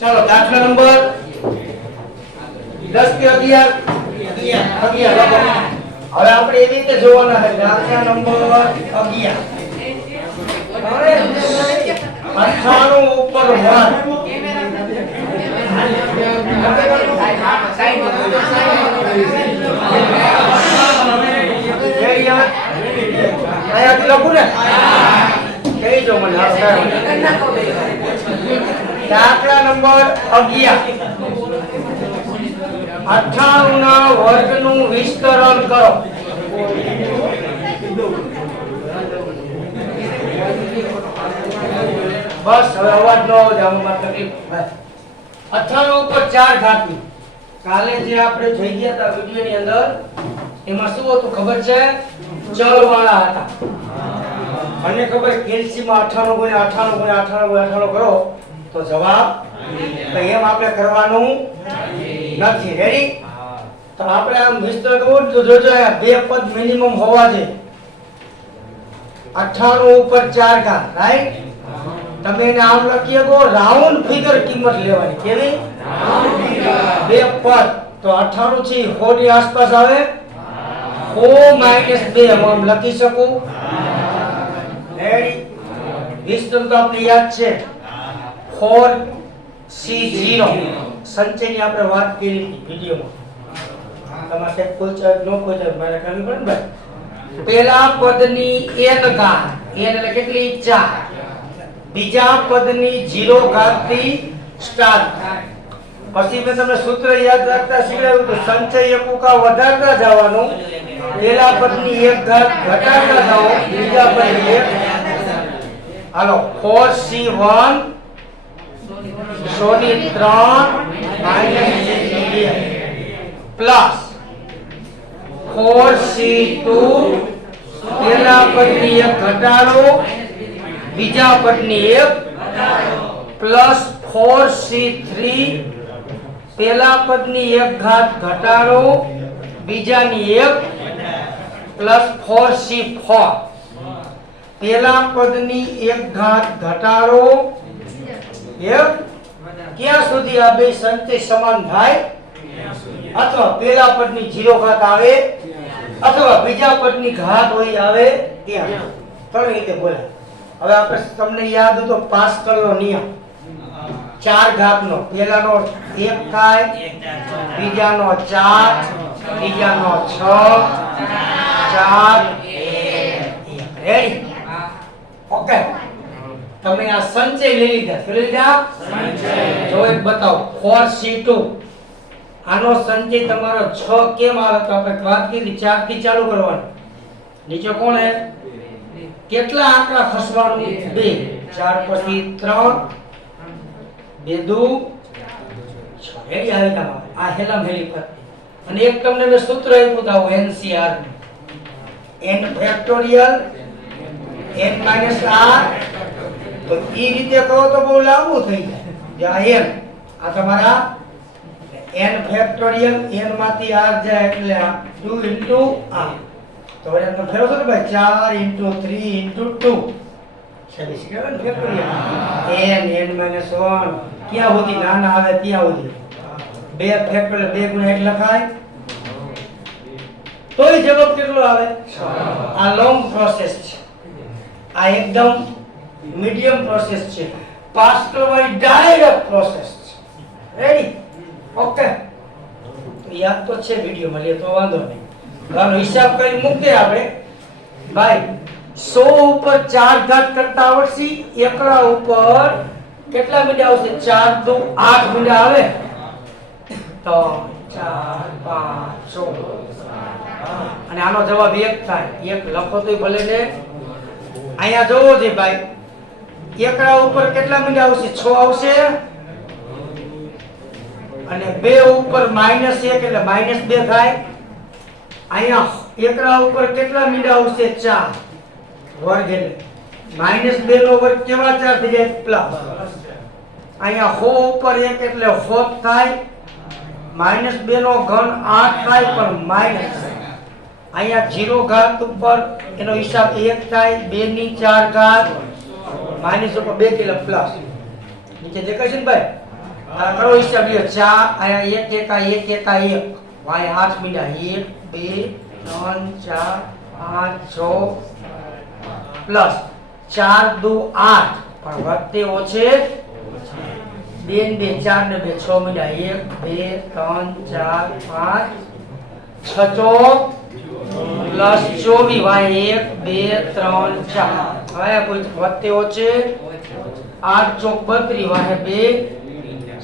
ચાલો દાખલા નંબર 10 કે 11 11 હવે આપણે એવી રીતે જોવાના છે દાખલા નંબર 11 98 ઉપર 1 આયા લખું ને કઈ જો મને દાખલા નંબર 11 98 ના વર્ગનું વિસ્તરણ કરો બસ હવે અવાજ ન આવે આમાં તકલીફ 98 ઉપર 4 ઘાતની કાલે જે આપણે જોઈ ગયા હતા વિડિયોની અંદર એમાં શું હતું ખબર છે ચલ વાળા હતા મને ખબર કેલ્શિયમ 98 * 98 કરો તો જવાબ તો એમ આપણે કરવાનું નથી રેડી તો આપણે આમ વિસ્તર કરવું તો જોજો આ બે પદ મિનિમમ હોવા જોઈએ 98 ઉપર 4 ઘાત રાઈટ તમે એને આમ લખી શકો રાઉન્ડ ફિગર કિંમત લેવાની કેવી બે પદ તો 98 થી 100 ની આસપાસ આવે 4 - 2 આમ લખી શકું રેડી વિસ્તર તો આપણે યાદ છે 4C0 સંચયની આપણે વાત કરી હતી વિડિયોમાં તમારે કોઈ ચાર્જ નો કોઈ ચાર્જ મારે કરવી પડે ને ભાઈ પહેલા પદની n ઘાત n એટલે કેટલી 4 બીજા પદની 0 ઘાત થી સ્ટાર્ટ પછી મેં તમને સૂત્ર યાદ રાખતા શીખવાડ્યું તો સંચય એકુકા વધારતા જવાનું પહેલા પદની 1 ઘાત ઘટાડતા જાઓ બીજા પદની 1 હાલો 4C1 100 ની 3 - 2 પ્લસ 4C2 પહેલા પદની 1 ઘટાડો બીજા પદની 1 પ્લસ 4C3 પહેલા પદની 1 ઘાત ઘટાડો બીજાની 1 પ્લસ 4C4 પહેલા પદની 1 ઘાત ઘટાડો ક્યાં સુધી આ બે સંચય સમાન થાય અથવા પહેલા પદની 0 ઘાત આવે અથવા બીજા પદની ઘાત હોય આવે ત્યાં ત્રણ રીતે બોલે હવે આપણે તમને યાદ હતો પાસ્કલનો નિયમ 4 ઘાતનો પહેલાનો 1 થાય બીજાનો 4 બીજાનો 6 4 રેડી ઓકે તમે આ સંચય લઈ લીધા કરી લીધા જો એક બતાવો 4C2 આનો સંચય તમારો 6 કેમ આવે તો આપણે વાત કરી 4 થી ચાલુ કરવાનું નીચે કોણ હે કેટલા આંકડા ખસવાનું 2 4 પછી 3 2 2 6 રેડી આવી તમારે આ હેલામ હેલી પદ અને એક તમને મેં સૂત્ર આપ્યું હતું NCR n factorial n - r તો ઈ રીતે કહો તો બહુ લાંબુ થઈ જાય n આ તમારા n ફેક્ટોરિયલ n માંથી r જાય એટલે 2 * r તો હવે તમે ફેરવશો ને ભાઈ 4 * 3 * 2 27 કેવું ફેક્ટોરિયલ n - 1 ક્યાં સુધી નાના આવે ત્યાં સુધી 2 ફેક્ટોરિયલ 2 * 1 લખાય તોય જવાબ કેટલો આવે આ લોંગ પ્રોસેસ છે આ એકદમ મીડિયમ પ્રોસેસ છે પાસ્કલ વાળી ડાયરેક્ટ પ્રોસેસ છે રેડી ઓકે તો યાદ તો છે વિડિયો માં લે તો વાંધો નહીં આનો હિસાબ કરી મૂકીએ આપણે ભાઈ 100 ઉપર 4 ઘાત કરતા આવડશે એકડા ઉપર કેટલા મીંડા આવશે 4 2 8 મીંડા આવે તો 4 5 6 અને આનો જવાબ 1 થાય 1 લખો તોય ભલે ને અહીંયા જોવો છે ભાઈ એકડા ઉપર કેટલા મીંડા આવશે 6 આવશે અને 2 ઉપર -1 એટલે -2 થાય અહીંયા એકડા ઉપર કેટલા મીંડા આવશે 4 વર્ગ એટલે -2 નો વર્ગ કેવા 4 થઈ જાય પ્લસ અહીંયા 100 ઉપર 1 એટલે 100 થાય -2 નો ઘન 8 થાય પણ માઈનસ અહીંયા 0 ઘાત ઉપર એનો હિસાબ 1 થાય 2 ની 4 ઘાત માઈનસ ઉપર 2 કિલો પ્લસ નીચે દેખાય છે ને ભાઈ करो हिसाब लियो 4 आया 1 1 1 1 1 वाय 8 मींडा 1 2 3 4 5 6 प्लस 4 2 8 પણ વખતે ઓછે 2 2 4 ને 2 6 મીંડા 1 2 3 4 5 6 ચોક प्लस 24 वाय 1 2 3 4 आया कोई वखते ओछे 8 ચોક 32 वाय 2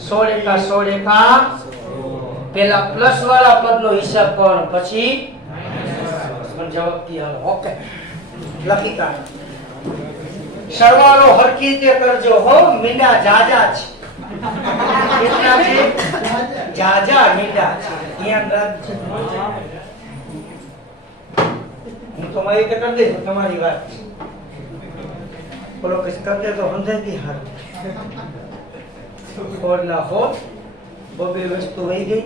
16 एका पहला प्लस वाला पद नो हिसाब करो પછી મને જવાબ દી હાલો ઓકે લખી કાઢ સરવાળો હરખી રીતે કરજો હો મીંડા જાજા છે કેટલા છે જાજા મીંડા છે ધ્યાન રાખજો હું તો મારી રીતે કરી દઈશ તમારી વાત બોલો કશ કરતે તો સમજાતી હાર ફોર ના ફોર બબે વસ્તુ વહી ગઈ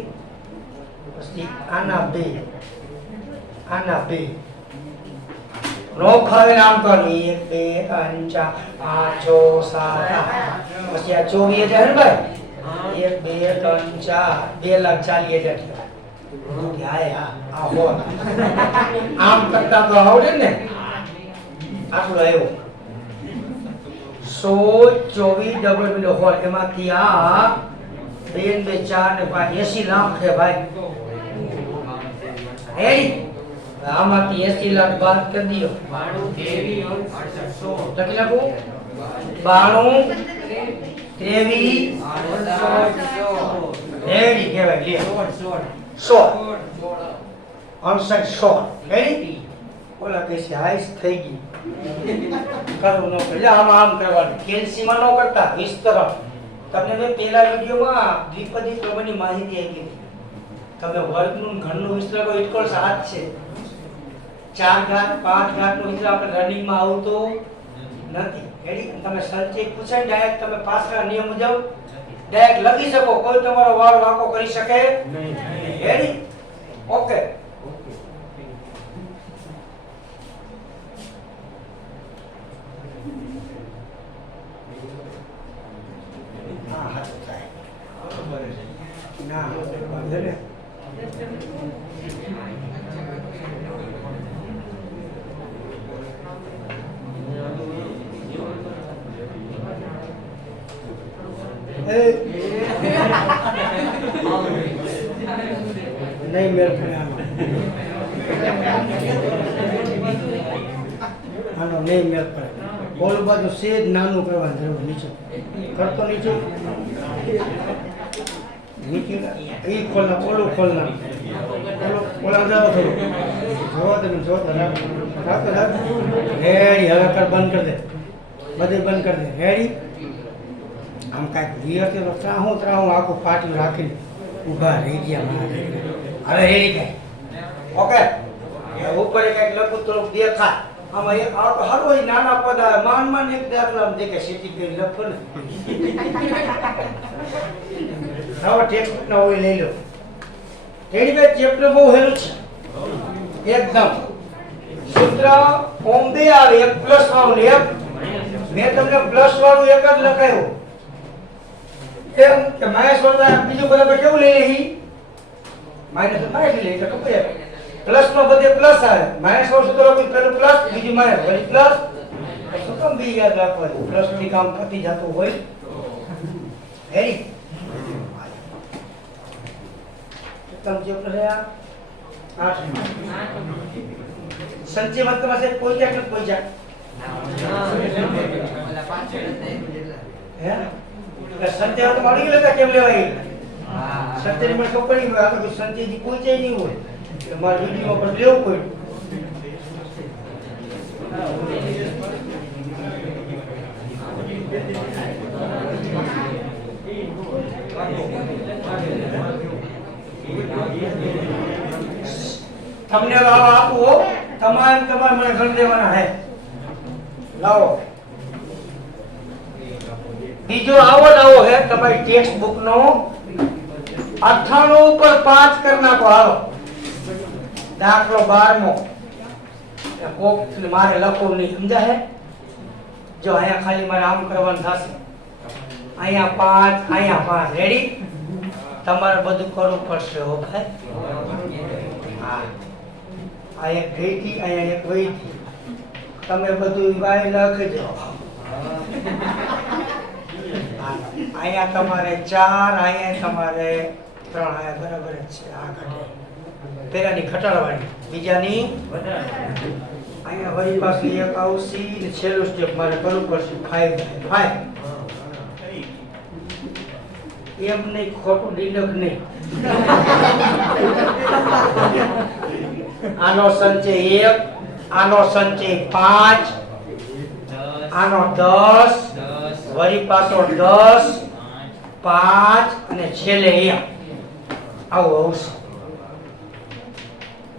પછી આના બે નો ખાવે નામ કરવું 1 2 3 4 5 6 7 8 પછી આ 24000 ભાઈ 1 2 3 4 2,40,000 થયા આ હો આમ કરતા તો આવડે ને આટલું આવ્યો 124 ડબલ મિલો હોલ એમાંથી આ 2 2 4 ને 5 80 લાખ છે ભાઈ એડી આમાંથી 80 લાખ બાદ કરી દિયો 92 લખી નાખો 92 23 એડી કહેવાય લે 100 68 એડી ઓલા કેસે હાઈસ થઈ ગઈ કરવું ન પડે આમ કરવાનું કેલ્સીમાં ન કરતા વિસ્તરણ તમને મેં પહેલા વિડિયોમાં દ્વિપદી પ્રમેયની માહિતી આપી તમે વર્ગનું ઘનનું વિસ્તરણ કોઈ ઇટકોલ 7 છે 4 ઘાત 5 ઘાતનું વિસ્તરણ આપણે રનિંગમાં આવતો નથી એડી તમે સંચય પૂછાય ડાયરેક્ટ તમે પાછલા નિયમ મુજબ ડાયરેક્ટ લખી શકો કોઈ તમારો વાળ વાંકો કરી શકે નહીં એડી ઓકે ના વાંધો ને નહીં મેળ પડે આનો નહીં મેળ પડે ઓલું બાજુ સેજ નાનું કરવાનું જરૂર નીચે કરતો નીચે એ ખોલના ઓલું ખોલના ઓલા જાઓ થોડું જોવો તમે રાખો રેડી હવે કર બંધ કરી દે બધે બંધ કરી દે રેડી આમ કાંઈક વિયરથી તો ત્રાહું આખું પાટલું રાખીને ઊભા રહી ગયા હવે રેડી કાંઈ ઓકે ઉપર કાંઈક લખું થોડુંક દેખાય આમાં એક હારો નાના પદ આવે માન એક દાખલા દેખે સીટી કરી લખો ને હવે ટેક્સ્ટ ના હોય લઈ લો તેની બે ચેપ્ટર બહુ હેલું છે એકદમ સૂત્ર ઓમ બે આવે એક પ્લસ વાળું ને એક મેં તમને પ્લસ વાળું એક જ લખાયું એમ કે માઇનસ વાળું બીજું બરાબર કેવું લઈ લે માઇનસ માઇનસ લઈ એટલે ખબર પ્લસ માં બધે પ્લસ આવે માઇનસ વાળું સૂત્ર કોઈ પેલું પ્લસ બીજું માઇનસ વળી પ્લસ શું કામ બી યાદ રાખવાનું પ્લસ થી કામ પતી જતું હોય હેરી તમ ચેપ્ટર है 8 संचय मतलब से कोई क्या कोई जा है संचय तो मारी लेता केम लेवाई संचय में खबर नहीं हुआ तो संचय जी कोई चाहिए नहीं हुए हमारे वीडियो पर लेव कोई તમને લાવો આપો તમારે મને ગણ દેવાના હે લાવો બીજો આવો લાવો હે તમારી ટેક્સ્ટ બુક નો 98 ઉપર 5 કર નાખો હાલો દાખલો 12મો કોક મારે લખવું નહીં સમજા હે જો અહીંયા ખાલી મારે આમ કરવાનું થશે અહીંયા 5 અહીંયા 5 રેડી તમારે બધું કરવું પડશે હો ભાઈ હા આ એક ગઈથી અહીંયા એક વહીથી તમે બધું વાય લખજો અહીંયા તમારે 4 અહીંયા તમારે 3 આયા બરાબર જ છે આ ઘટે પેલાની ઘટાડવાની બીજાની અહીંયા વળી પાછી એક આવશે ને છેલ્લું સ્ટેપ મારે કરવું પડશે 5 એમ નહીં ખોટું ડિડક નહીં આનો સંચય 1 આનો સંચય 5 આનો 10 વળી પાછો 10 5 અને છેલ્લે 1 આવું આવશે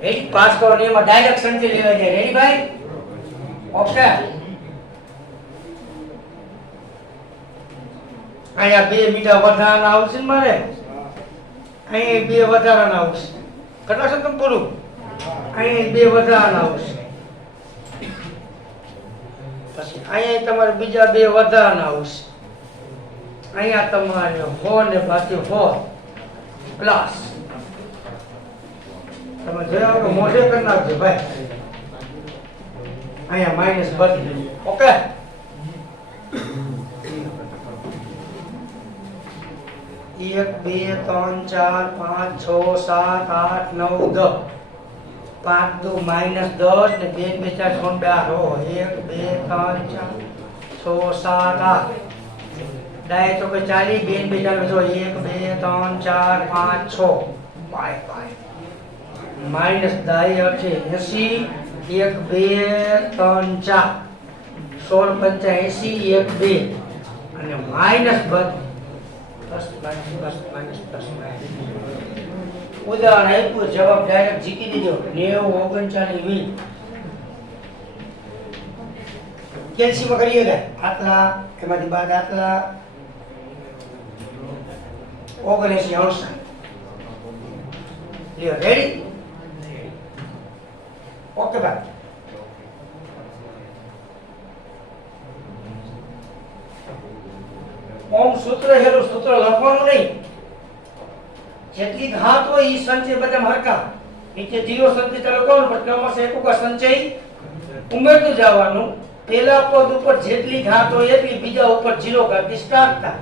રેડી પાસ કરો ને એમાં ડાયરેક્ટ સંચય લેવા જાય રેડી ભાઈ ઓકે અહીંયા 2 મીટર વધારાના આવશે ને મારે અહીં 2 વધારાના આવશે કેટલા છે તમે પૂરું અહીં 2 વધારાના આવશે પછી અહીંયા તમારે બીજા 2 વધારાના આવશે અહીંયા તમારે 4 ને બાકી 4 પ્લસ તમે જોયા કે મોઢે કરી નાખજો ભાઈ અહીંયા માઈનસ બદલી ઓકે 1 2 3 4 5 6 7 8 9 10 5 2 -10 ને 2 2 4 6 12 હો 1 2 3 4 6 7 8 ડાય તો કે 40 2 2 4 જો 1 2 3 4 5 6 બાય બાય માઈનસ દાય 80 1 2 3 4 16 85 1 2 અને માઈનસ બધ પ્લસ માઈનસ ઉદાહરણ આપ્યું જવાબ ડાયરેક્ટ જીકી દીધો 90 39 20 કેલ્સીમાં કરીએ કે આટલા એમાંથી બાદ આટલા 79 અંશ લ્યો રેડી ઓકે ભાઈ ઓમ સૂત્ર હેરું સૂત્ર લખવાનું નહીં જેટલી ઘાત હોય ઈ સંચય બધા હરકા નીચે 0 સંચય ચાલો કોણ પર ક્રમશ એકુકા સંચય ઉમેરતું જવાનું પેલા પદ ઉપર જેટલી ઘાત હોય એટલી બીજા ઉપર 0 ઘાત સ્ટાર્ટ થાય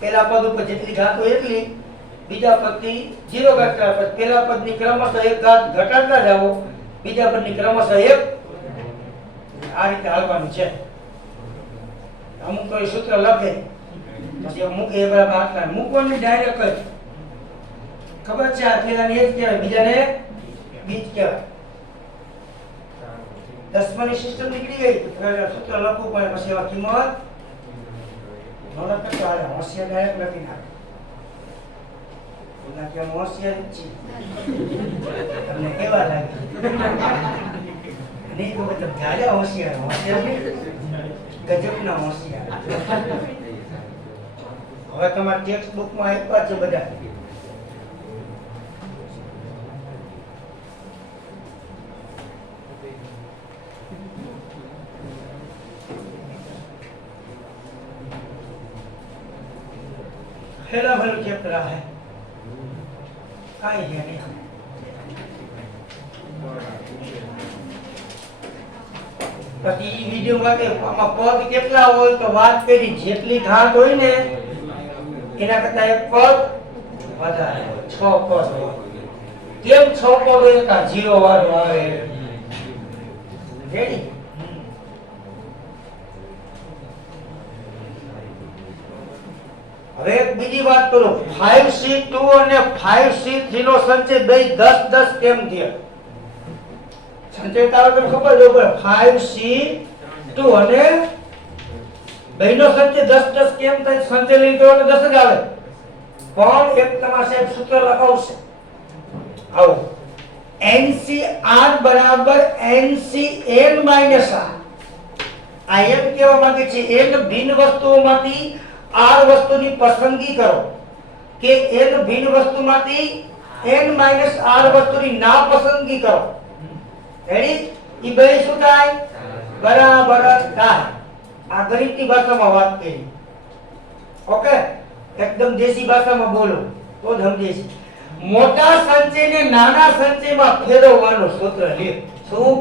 પેલા પદ ઉપર જેટલી ઘાત હોય એટલી બીજા પદથી 0 ઘાત થાય પેલા પદની ક્રમશ એક ઘાત ઘટાડતા જાઓ બીજા પદની ક્રમશ એક આ રીતે હાલવાનું છે અમુક તો સૂત્ર લખે પછી મૂકે એ બરાબર આટલા મૂકવાની ડાયરેક્ટ જ ખબર છે આ પેલાને એક કહેવાય બીજાને બીજ કહેવાય દસમાની સિસ્ટમ નીકળી ગઈ સૂત્ર લખવું પડે પછી એવા કિંમત નોંધ કરતા આવે હોશિયાર ડાયરેક્ટ લખી નાખે ઓલા કે હોશિયાર જ છે તમને કેવા લાગે નહીં તો મતલબ ગાજા હોશિયાર હોશિયાર નહીં ગજબના હોશિયાર હવે તમારા ટેક્સ્ટ બુકમાં આપ્યા છે બધા हेला भलो चैप्टर है काई है नहीं પછી ઈ વિડિયો માટે આમાં પદ કેટલા હોય તો વાત કરી જેટલી ઘાત હોય ને એના કરતા એક પદ વધારે 6 પદ હોય કેમ 6 પદ હોય કા 0 વાળો આવે રેડી હવે એક બીજી વાત કરો 5C2 અને 5C3 નો સંચય બે 10 10 કેમ થયો સંચય તારો તો ખબર જો પર 5C2 અને બેનો સંચય 10 10 કેમ થાય સંચય લઈ તો 10 જ આવે પણ એક તમારે સાહેબ સૂત્ર લખાવશે આવો NCR બરાબર NCN માઈનસ R આ એમ કહેવા માંગે છે n ભિન્ન વસ્તુઓમાંથી R વસ્તુની પસંદગી કરો કે n ભિન્ન વસ્તુમાંથી n R વસ્તુની ના પસંદગી કરો રેડી ઈ બે શું થાય બરાબર થાય આ ગણિતની ભાષામાં વાત કરી ઓકે, એકદમ દેશી ભાષામાં બોલો તો જ સમજીશ. મોટા સંચયને નાના સંચયમાં ફેરવવાનું સૂત્ર લે. શું?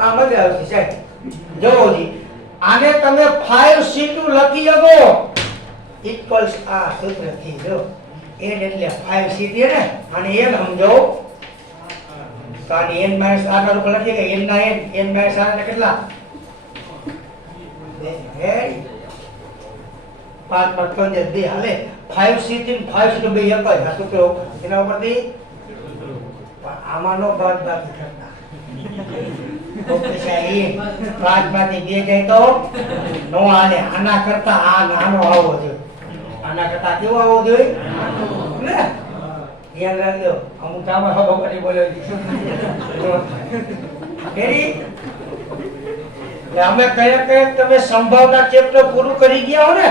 આ મજા આવશે સાહેબ. જોજી, આને તમે 5C2 લખી શકો ઇક્વલ્સ આ સૂત્રથી. જો n એટલે 5C2 ને, અને n સમજો તો આની n માઈનસ r ના રૂપ લખીએ કે n ના n માઈનસ r એટલે કેટલા? 5 પર 2 હાલે. 5C3 5C2 બે એક જ આ સૂત્ર એના ઉપરથી આમાંનો બાદ બાકી કરતા. ઓકે સાહેબ, 5 માંથી 2 જાય તો નો હાલે. આના કરતા આ નાનો આવવો જોઈએ. આના કરતા કેવો આવવો જોઈએ ને? ધ્યાન રાખજો, અમુક આમાં ખબર બોલે કેરી. અમે કયા તમે સંભાવના ચેપ્ટર પૂરું કરી ગયા હો ને,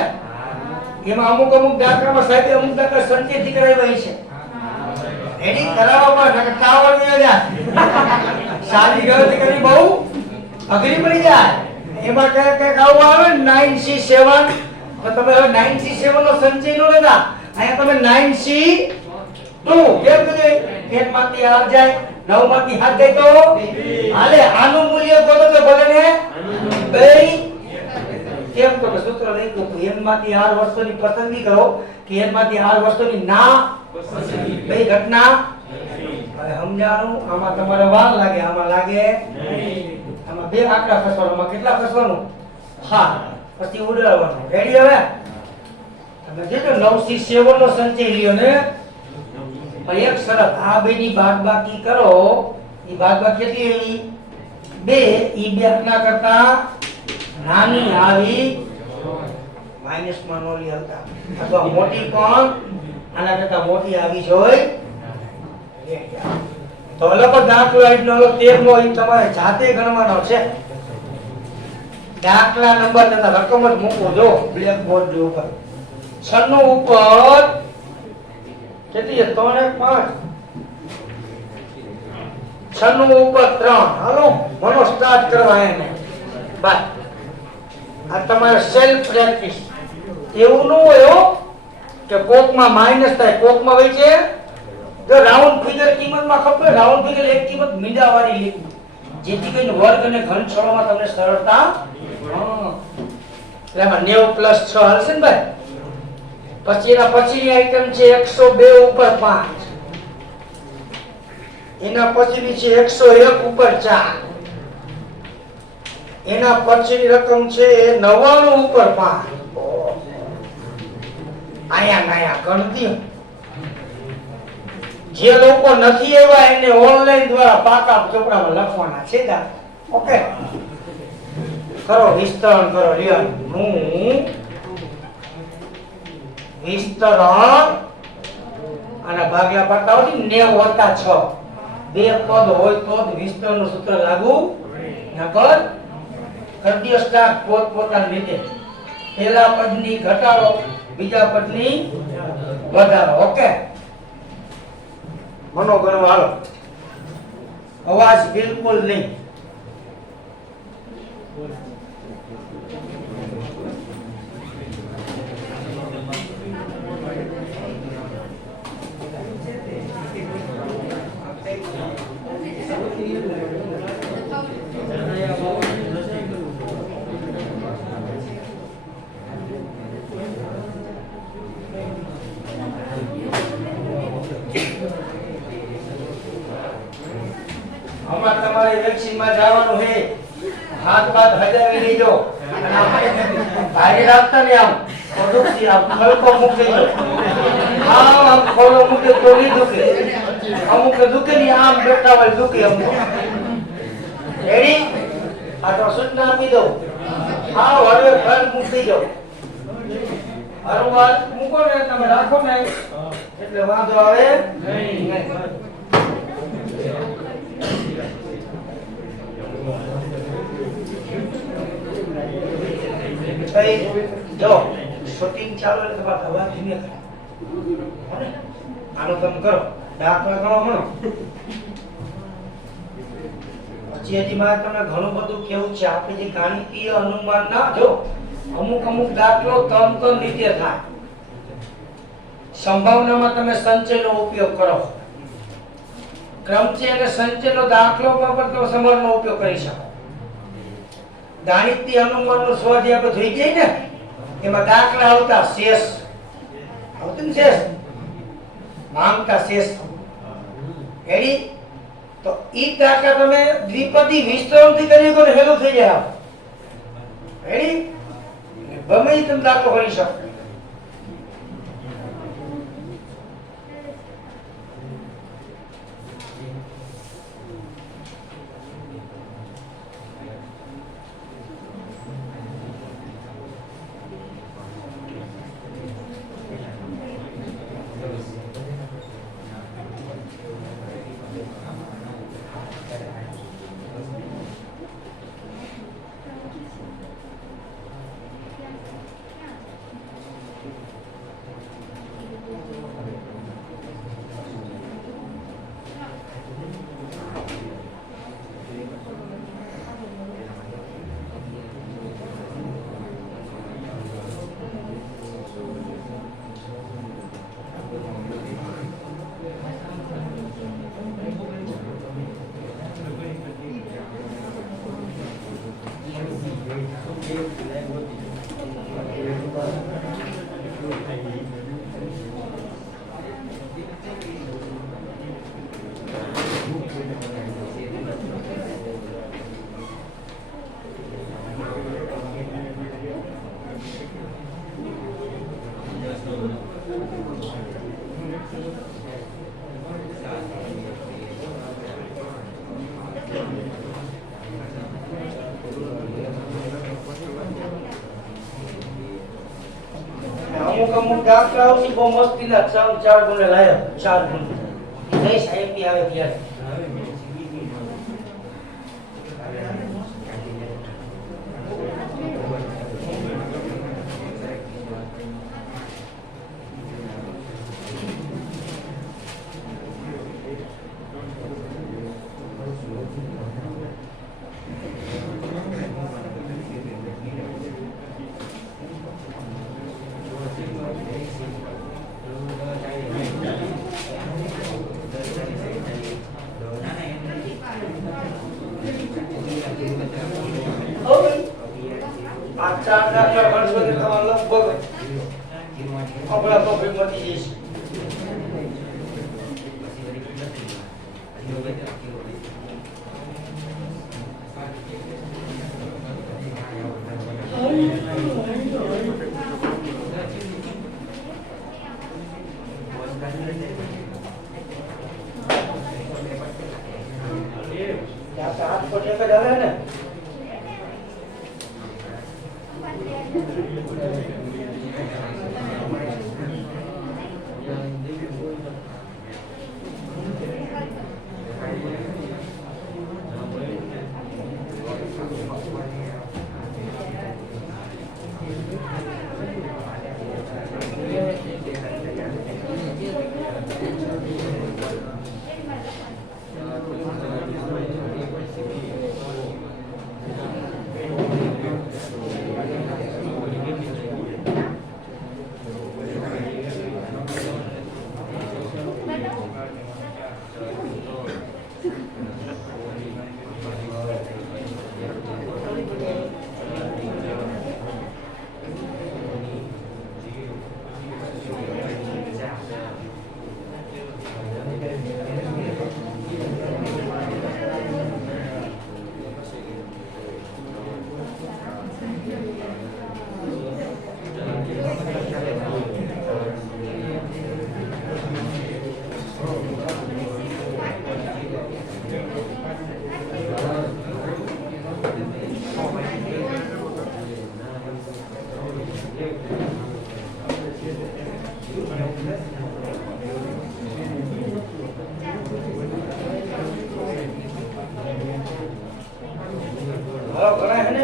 એમાં અમુક દાખલામાં સાહેબ અમુક દાખલા સંચયથી કરાવ્યા છે. એની કરાવવા પર ટાવર ની જાય સારી ગણતરી કરી બહુ અઘરી પડી જાય. એમાં કયા આવું આવે 9C7 તો તમે હવે 9C7 નો સંચય નો લેતા, અહીંયા તમે 9C2 કેમ કીધું? 1 માંથી 8 જાય, 9 માંથી 7 જાય તો હાલે. આનું મૂલ્ય બોલો તો ભલે ને બે કેમ તો સૂત્ર લખ્યું હતું n માંથી r વસ્તુની પસંદગી કરો કે n માંથી r વસ્તુની ના બે ઘટના. હવે સમજાણું? આમાં તમારે વાર લાગે, આમાં લાગે નહીં. આમાં બે આંકડા ખસવાનું, આમાં કેટલા ખસવાનું? હા, પછી ઉડાડવાનું. રેડી? હવે તમે જે 9C7 નો સંચય લ્યો ને, પણ એક શરત, આ બે ની બાદબાકી કરો. એ બાદબાકી કેટલી? 2. ઈ બે ના કરતા નાની આવી માઈનસ માં નો લી હતા, અથવા મોટી પણ આના કરતા મોટી આવી જોઈએ. તો અલગ દાખલો આજનો 13મો ઈ તમારે જાતે ગણવાનો છે. દાખલા નંબર તથા રકમ જ મૂકો જો બ્લેક બોર્ડ ઉપર. 96 ઉપર કેટલી? 3 1 5. 96 ઉપર 3. હાલો મનો સ્ટાર્ટ કરવા એને. બાય આ તમારે સેલ્ફ પ્રેક્ટિસ. એવું ન હોય કે કોકમાં માઈનસ થાય, કોકમાં હોય છે જો રાઉન્ડ ફિગર કિંમતમાં ખબર, રાઉન્ડ ફિગર એક કિંમત મીંડાવાળી લેવી, જેથી કરીને વર્ગ અને ઘન છોડવામાં તમને સરળતા. એટલે એમાં 90 + 6 હાલશે ને ભાઈ. પછી એના પછીની આઈટમ છે 102 ઉપર 5. એના પછીની છે 101 ઉપર 4. એના પછીની રકમ છે 99 ઉપર 5. આયા ગણતી. જે લોકો નથી આવ્યા એને ઓનલાઈન દ્વારા પાકા ચોપડામાં લખવાના છે. ઓકે, કરો વિસ્તરણ કરો. લ્યો હું વિસ્તરણ અને ભાગલા પાડતા હોય 90 + 6. બે પદ હોય તો જ વિસ્તરણનું સૂત્ર લાગુ નકર કરદીય સ્ટાર્ટ પોતપોતાની રીતે. પહેલા પદની ઘટાડો, બીજા પદની વધારો. ઓકે, મનો ગણવા હાલો. અવાજ બિલકુલ નહીં. હમણાં તમારે વેક્સિનમાં જવાનું છે, હાથ બાદ હજાવી લેજો. ભાઈ રાખતા ને આમ દુખતી, આમ ખલકો મૂકી દેજો. આમ ખોલો મૂકે તો નહીં દુખે, અમુક દુખે નહીં, આમ બેઠા હોય દુખે અમુક. રેડી? આ તો સૂચના આપી દઉં. હા, હવે ઘર મૂકી દો. હરવાર મૂકો ને તમે રાખો ને એટલે વાંધો આવે નહીં. જો શૂટિંગ ચાલુ એટલે તમારે અવાજ ધીમે કરો. આનો તમે કરો, દાખલા ગણો ગણો. પછી હજી મારે તમને ઘણું બધું કેવું છે. આપણે જે ગાણિતીય અનુમાન ના જો અમુક અમુક દાખલો ત્રણ રીતે થાય. સંભાવનામાં તમે સંચયનો ઉપયોગ કરો. ક્રમચય અને સંચયનો દાખલોમાં પણ તમે સમરનો ઉપયોગ કરી શકો. ગાણિતિક અનુમાનનો સ્વાધ્યાય આપણે થઈ જાય ને એમાં દાખલા આવતા શેષ આવતું ને શેષ માંગતા શેષ એડી તો ઈ દાખલા તમે દ્વિપદી વિસ્તરણથી કરી શકો ને હેલું થઈ જાય. રેડી ગમે ઈ તમે દાખલો કરી શકો. અમુક દાખલાઓની બહુ મસ્તીના 3-4 ગુણે લાયા 4 ગુણ જય સાહેબ બી આવે ત્યારે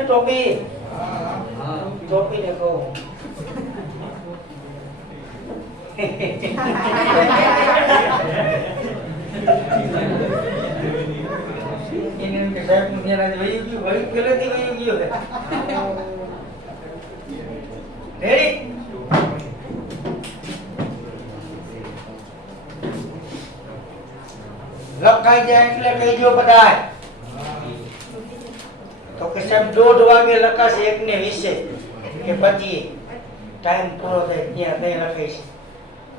टोपी टोपी देखो इन्हें के साहब मुझे ना वही पहले थी वही है રેડી? લખાઈ જાય એટલે કહીજો બધાય. તો કે સાહેબ 1:30 વાગે લખાશે 1:20 કે પછી ટાઈમ પૂરો થાય ત્યાં નહીં લખાઈશ.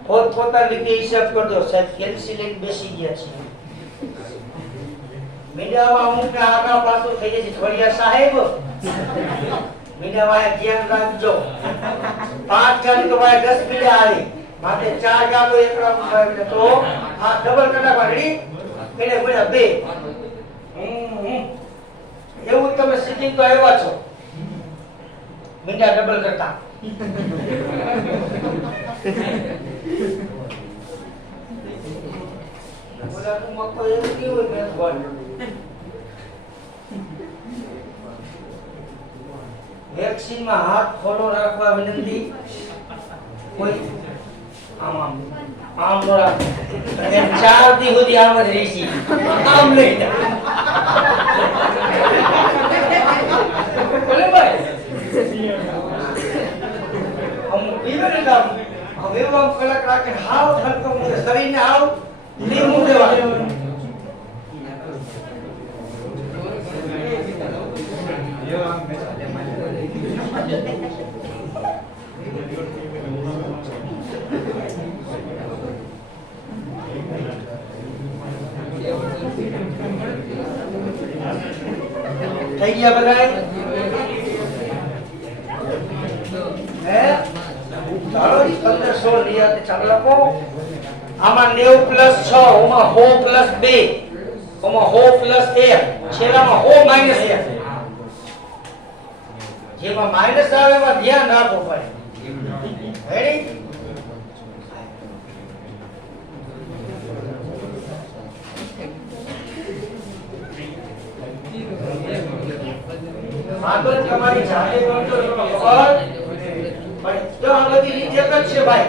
પોતપોતાની રીતે હિસાબ કરજો સાહેબ. કેલ્સી લઈને બેસી ગયા છે. મીડિયામાં અમુક આગળ પાછું થઈ જશે. થોડિયા સાહેબ મીડિયામાં ધ્યાન રાખજો. 5 ગાડી તો ભાઈ 10 મીડિયા આવી માટે 4 ગાડો એક તો આ ડબલ કટાવા રેડી એને બોલ્યા 2 એવું તમે સીધી તો આવ્યા છો મીડિયા ડબલ કરતા. બોલા તું મકો એવું કેવું મેં બોલ વેક્સિન માં હાથ ખોલો રાખવા વિનંતી. કોઈ આમ આમ આમ નો રાખ અને 4 દી સુધી આમ જ રહેશી. આમ લઈ જા બોલે ભાઈ હમ બીવે ને કામ હવે આમ કલાક રાખે હાવ થલકો મુકે શરીરને હાવ ની મુકે વા થઈ ગયા બધાય હે ચાલો 1500 રિયા ચાલો લખો. આમાં 90 + 6 ઓમાં 100 + 2 ઓમાં 100 + 1 છેલ્લામાં 100 - 1 જેમાં માઈનસ આવે એમાં ધ્યાન રાખવું પડે. રેડી? આગળ તમારી જાતે કરતો ખબર પણ તો આગળથી રીત એક જ છે ભાઈ.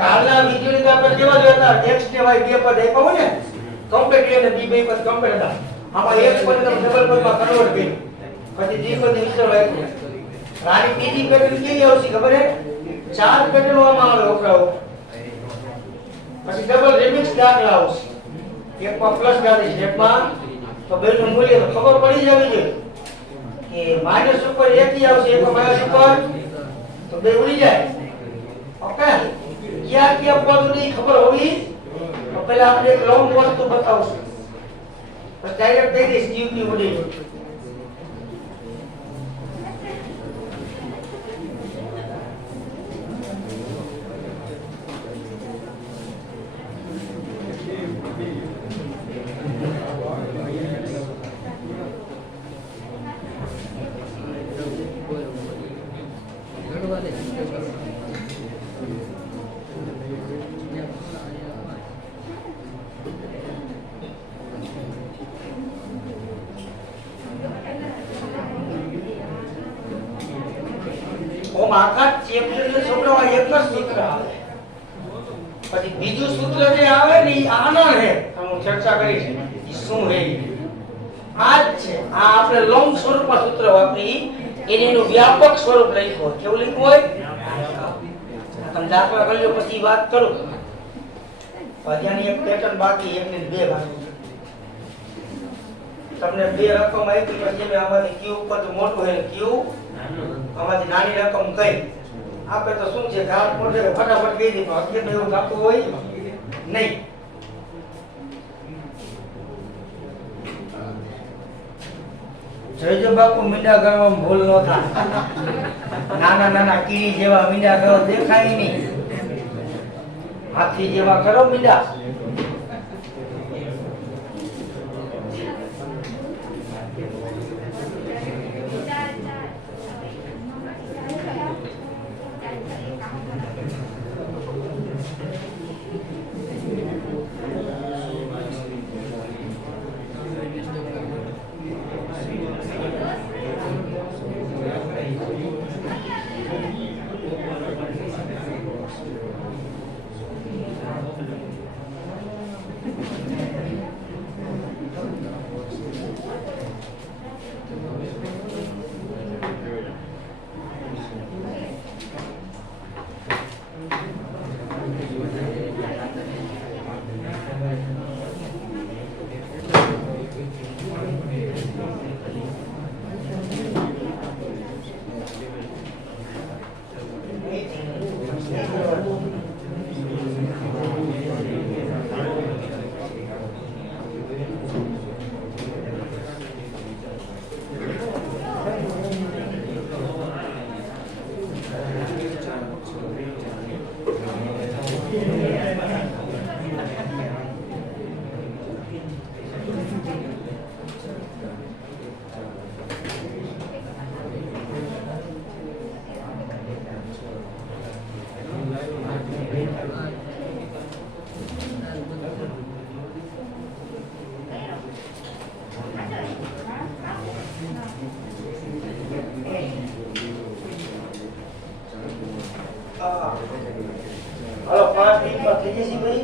કાલના વીજળી આપણે કેવા જોતા x ને y બે પદ આપ્યા હોય ને કમ્પ્લીટ અને b બે પદ કમ્પ્લીટ હતા. આમાં એક પદ તમે ડબલ પદમાં કન્વર્ટ કર્યું પછી દ્વિપદ વિસ્તરણ આપ્યું. રાણી બીજી પેટર્ન કેવી આવશે ખબર હે? 4 પેટર્ન આમાં આવે ઓકરાઓ પછી ડબલ રિમિક્સ દાખલા આવશે. એકમાં પ્લસ ગાડી છે એકમાં તો બેનું મૂલ્ય ખબર પડી જવી જોઈએ કે માઈનસ ઉપર 1 આવશે એક માઈનસ ઉપર તો બે ઉડી જાય. ઓકે ક્યાં ક્યાં પદની ખબર હોવી તો પહેલા આપણે એક લોંગ વસ્તુ બતાવશું પછી ડાયરેક્ટ કહી દઈશ ક્યુની ઉડી. આખા ચેપ્ટરને છોકરાઓ એક જ સૂત્ર આવે પછી બીજું સૂત્ર જે આવે ને ઈ આનો છે. હું ચર્ચા કરીશ ઈ શું છે આ જ છે. આ આપણે લોંગ સ્વરૂપમાં સૂત્ર વાપરી એનું વ્યાપક સ્વરૂપ લખ્યું. કેવું લખ્યું હોય તમે દાખલા કરજો પછી વાત કરું. હજારની એક પેટર્ન બાકી એકની 2 બાકી તમને 2 રકમ આપી પછી મેં આમાંથી ક્યુ ઉપર મોટું હે ક્યુ આમાંથી નાની રકમ કઈ આપે તો શું છે ઘાટ મોટે ફટાફટ કહી દીધું. હકીકત એવું કાપવું હોય નહીં. જોઈજો બાપુ મીંડા ગળવામાં ભૂલ ન થાય. નાના નાના કીડી જેવા મીંડા ગળો દેખાય નહીં. હાથી જેવા કરો મીંડા. हेलो 5 दिन पर થઈ જશે ભાઈ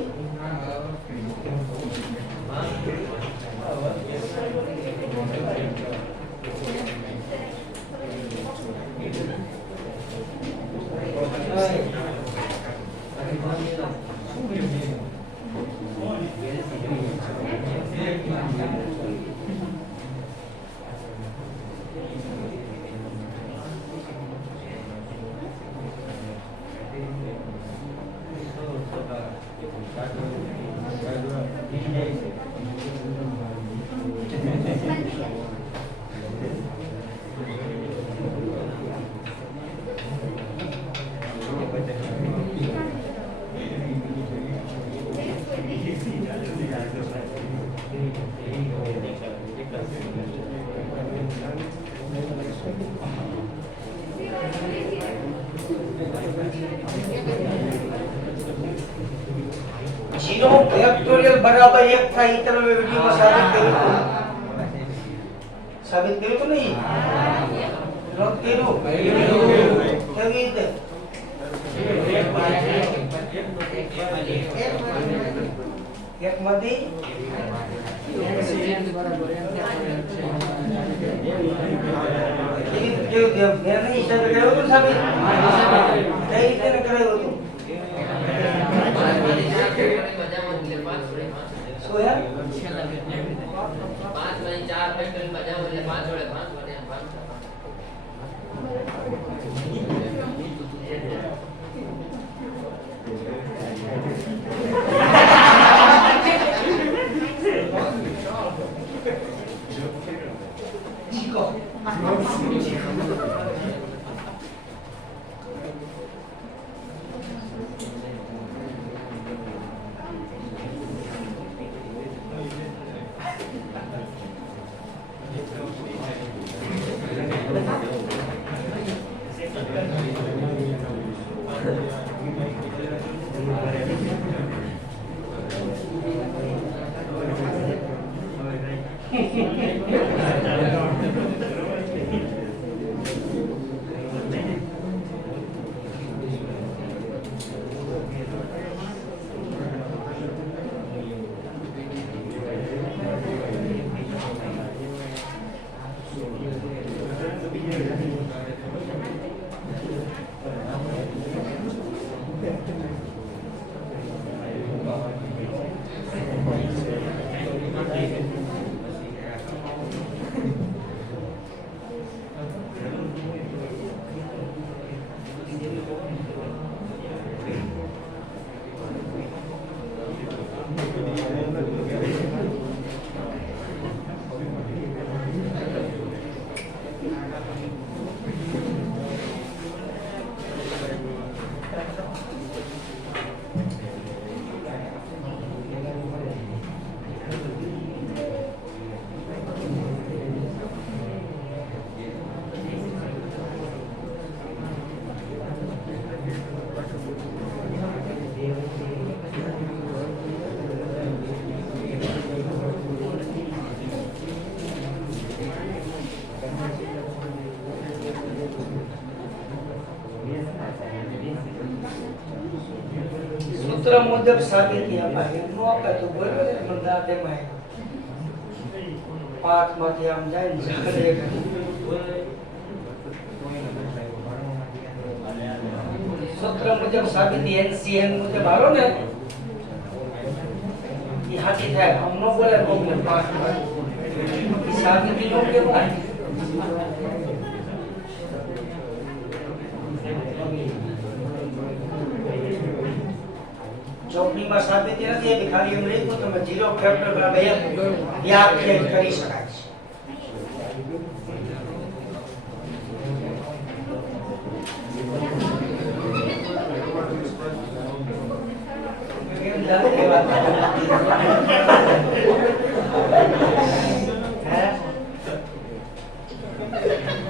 जीरो फैक्टोरियल बराबर 1 થાય ઈ તમે વિડિયોમાં સાબિત કર્યું તો નહીં લોક કર્યું કેવી રીતે એક માંથી કેવું મેં નહીં હિસાબે કર્યું હતું સાબિત કઈ રીતે ને કરાયું હતું શું યાર 5 વડે 4 ફેક્ટોરિયલ બજાવ એટલે 5 વડે 5 વડે 5 सूत्र मुजब साबिती अपाય નો આપે તો બોલો ને પણ દાદે માં 5 માંથી આમ જાય ને સૂત્ર મુજબ સાબિતી NCN મુજબ હાલો ને એ હાથી થાય. આમ ન બોલે કોઈને પાસ એ સાબિતી નો કહેવાય. ચોપડીમાં સાબિતી નથી એ ખાલી એમ લખ્યું તમે ઝીરો ફેક્ટર બરાબર વ્યાખ્યાયિત કરી શકાય છે.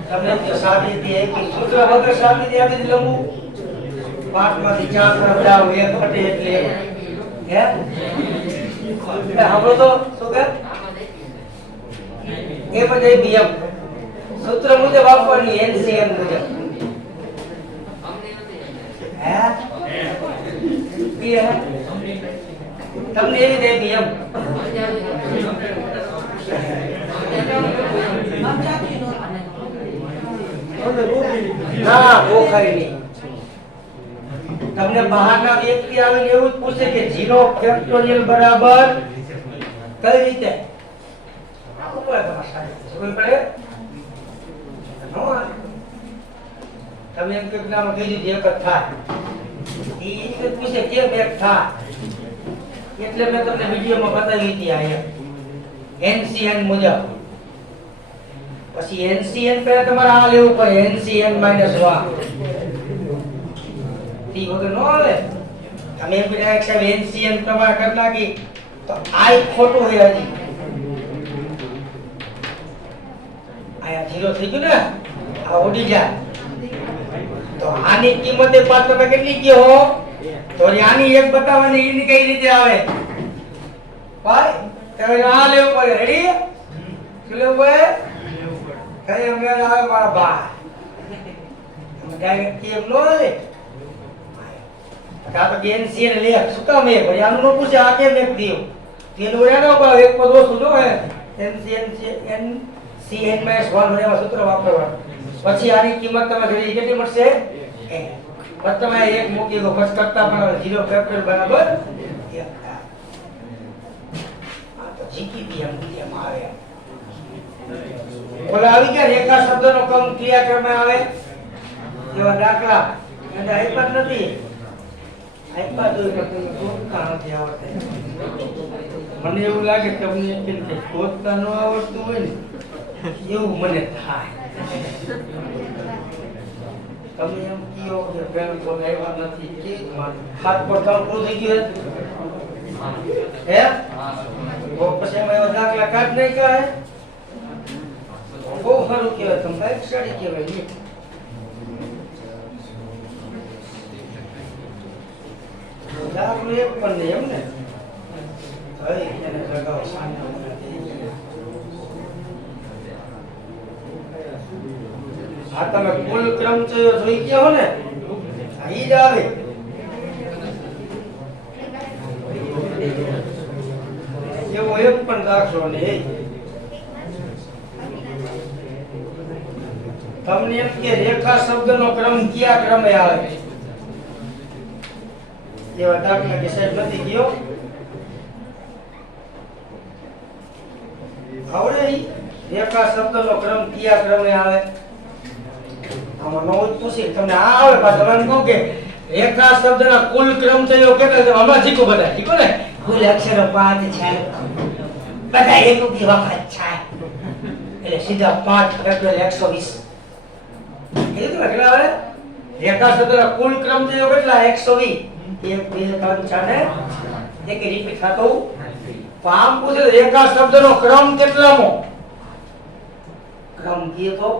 તમને જો સાબિતી આપી સૂત્ર વગર સાબિતી આપી લઉં પાઠમાંથી ચાર પ્રબળાવ એક અટે એટલે હે સાંભળો તો શું કે એ બધે નિયમ સૂત્ર મુજબ આપવાની NCN મુજબ હે કે તમને એવી દે નિયમ ના બોખાઈ નહીં. તમને બહારના વ્યક્તિ આવીને એવું જ પૂછે કે 0 ફેક્ટોરિયલ બરાબર કઈ રીતે ઉપર તમારે સમજ પડે નો તમે એમ કે નામ કહી દીધું એક જ થાય એ પૂછે કેમ એક થાય એટલે મેં તમને વિડિયોમાં બતાવી હતી આ NCN મુજબ. પછી NCN પહેલા તમારે આ લેવું પડે NCN - 1 તી વગર નો આવે. તમે બીજા એક સાહેબ NCN પ્રમાણે કરી નાખી તો આ ખોટું છે. હજી આયા 0 થઈ ગયું ને આ ઉડી જાય તો આની કિંમત એ પાછ તમે કેટલી કયો તો આની એક બતાવવાની એની કઈ રીતે આવે ભાઈ તમે આ લેવું પડે. રેડી શું લેવું પડે કઈ અમે આવે મારા બા ડાયરેક્ટ કેમ નો લે કા તો NCN લે શું કામ એ ભાઈ આનું નો પૂછે આ કેમ એક દીયો તેનો એનો પર એક પદ ઓછું જો હે NCN - 1 વડે સૂત્ર વાપરવાનું. પછી આની કિંમત તમે જોઈ કેટલી મળશે પછી તમે એક મૂકી દો પછી કરતા પણ 0 ફેક્ટર બરાબર 1 આ તો જીપીપી એમ આવે. ઓલા આવી ગયા રેખા શબ્દનો ક્રમ ક્રિયાક્રમે આવે એવા દાખલા એટલે આઈપા નથી આઈપા તો શોધતા નથી આવડતા. મને એવું લાગે કે તમને કેમ કે શોધતા ન આવડતું હોય ને એવું મને થાય. તમે એમ કયો કે બેન તો આવ્યા નથી કે હાથ પર કામ પૂરું થઈ ગયું હે તો પછી એમાં એવા દાખલા કાઢ નહીં કહે બહુ સારું કહેવાય. તમે એક સાડી કહેવાય દાખલો એક પણ નહીં એમ ને એને લગાવો હા તમે કુલ ક્રમ જોઈ ગયા હો ને ઈ જ આવે. એવો એક પણ દાખલો નહીં. તમને એમ કે રેખા શબ્દનો ક્રમ કયા ક્રમે આવે એવા દાખલા કે સાહેબ નથી ગયો આવડે રેખા શબ્દનો ક્રમ કયા ક્રમે આવે આમાં નો પૂછી તમને આ આવે પાછું તમને કહું કે રેખા શબ્દના કુલ ક્રમ થયો કેટલા છે હમણાં શીખો બધા શીખો ને કુલ અક્ષરો 5 છે બધા એક ઉકી વખત છે એટલે સીધા 5 ફેક્ટર 120 એ તો કેટલા આવે રેખા શબ્દના કુલ ક્રમ થયો કેટલા 120 1 2 3 4 ને એક રિપીટ થતો પામ પૂછે રેખા શબ્દનો ક્રમ કેટલામો ક્રમ કીએ તો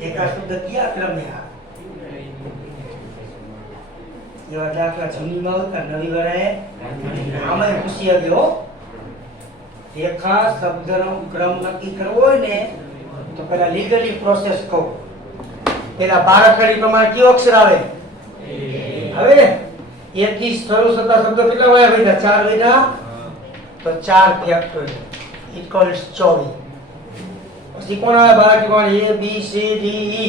રેખા શબ્દ કયા ક્રમે આવે એવા દાખલા જમીનમાં આવતા નવી વરાએ આમાં પૂછી ગયો રેખા શબ્દનો ક્રમ નક્કી કરવો હોય ને તો પહેલા લીગલી પ્રોસેસ કહું. પેલા બારાખડી પ્રમાણે કયો અક્ષર આવે હવે ને 1 થી શરૂ થતા શબ્દો કેટલા હોય ભાઈ 4 વિના તો 4 ફેક્ટોરિયલ ઇક્વલ્સ 24. પછી કોણ આવે બારાખડી કોણ A B C D E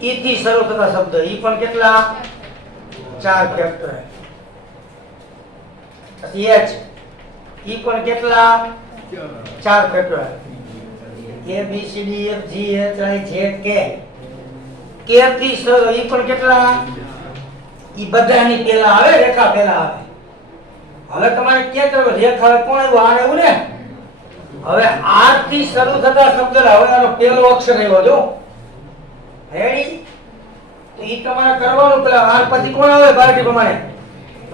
ઈ થી શરૂ થતા શબ્દ ઈ પણ કેટલા 4 ફેક્ટર પછી એચ ઈ પણ કેટલા 4 factor A B C D F G H I J K કે થી શરૂ ઈ પણ કેટલા ઈ બધાની પહેલા આવે રેખા પહેલા આવે હવે તમારે ક્યાં કરવો રેખા હવે કોણ આવ્યું આર આવ્યું ને હવે આર થી શરૂ થતા શબ્દ હવે આનો પહેલો અક્ષર આવ્યો જો રેડી તો ઈ તમારે કરવાનું પેલા આર પછી કોણ આવે બારટી પ્રમાણે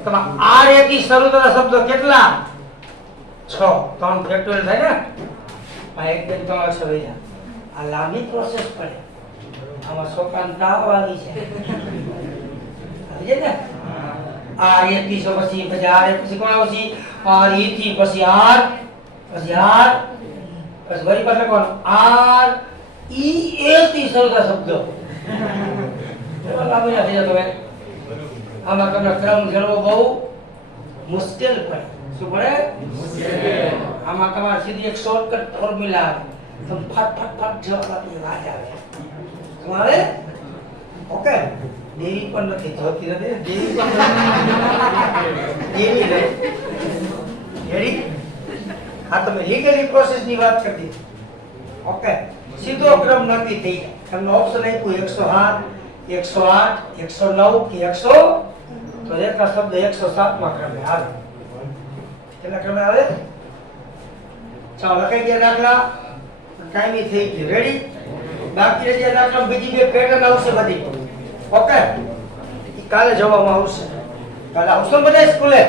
તમારે આર એ થી શરૂ થતા શબ્દ કેટલા 6 3 ફેક્ટોરિયલ થાય ને આ એકદમ તમારે અક્ષર આવી જાય આ લાંબી પ્રોસેસ પડે આમાં સોપાન તાવ આવી છે આવી જાય ને આર એ થી પછી આર એ પછી કોણ આવશે આર ઈ થી પછી આર પછી આર પછી વળી પાછળ કોણ આર ઈ એ થી શરૂ થતા શબ્દો લાંબી ના થઈ જાય તમે આમાં તમને ક્રમ જળવો બહુ મુશ્કેલ પડે શું પડે આમાં તમારે સીધી એક શોર્ટકટ ફોર્મ્યુલા આવે તમે ફટ જવાબ આપી વાત આવે તમારે ઓકે દેવી પણ નથી જોતી નથી દેવી પણ દેવી રહે રેડી આ તમે લીગલી પ્રોસેસ ની વાત કરતી ઓકે સીધો ક્રમ નક્કી થઈ જાય તમને ઓપ્શન આપ્યું 107 108 109 કે 100 તો રેખા શબ્દ 107 માં ક્રમે આવે કેટલા ક્રમે આવે ચાલો લખાઈ ગયા દાખલા ટાઈમી થઈ ગયું રેડી બાકી રહી ગયા દાખલા બીજી બે પેટર્ન આવશે બધી ઓકે કાલે જોવામાં આવશે કાલે આવશો બધા સ્કૂલે